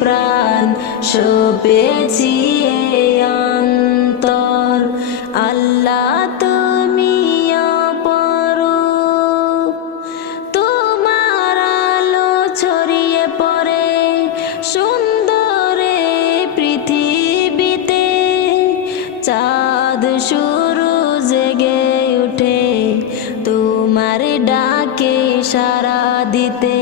প্রাণ এ অন্তর। আল্লাহ তোমার আলো ছড়িয়ে পড়ে সুন্দরে পৃথিবীতে। চাঁদ শুরু জেগে উঠে তোমার ডাকে সারা দিতে।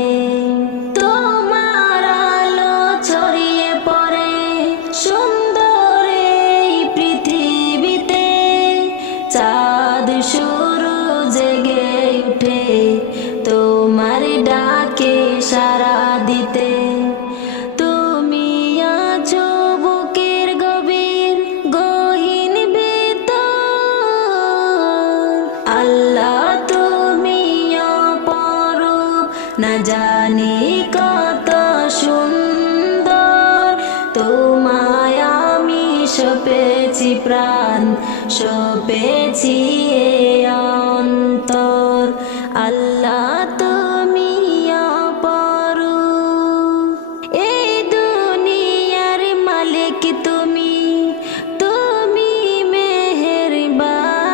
চাঁদ শুরু জেগে উঠে, তোমার ডাকে সারা দিতে। তুমি আছো বুকের গভীর, গহীন ভিতর। আল্লাহ তুমি অপরূপ না জানি প্রাণ সপেছি অন্তর। আল্লাহ তুমি অপরূপ এই দুনিয়ার মালিক তুমি তুমি মেহেরবান।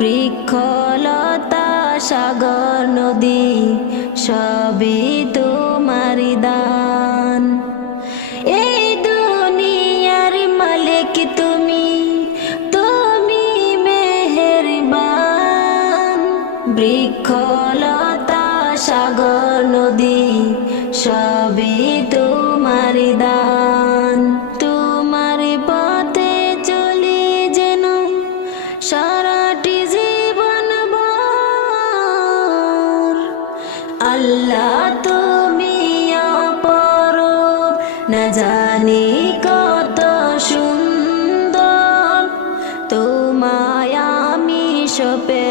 বৃক্ষলতা, সাগর, নদী, সবই তোমার দান। এই দুনিয়ার মালিক তুমি বৃক্ষলতা সাগর নদী সবই তোমার দান। তোমার পথে চলি যেন সারাটি জীবন আল্লাহ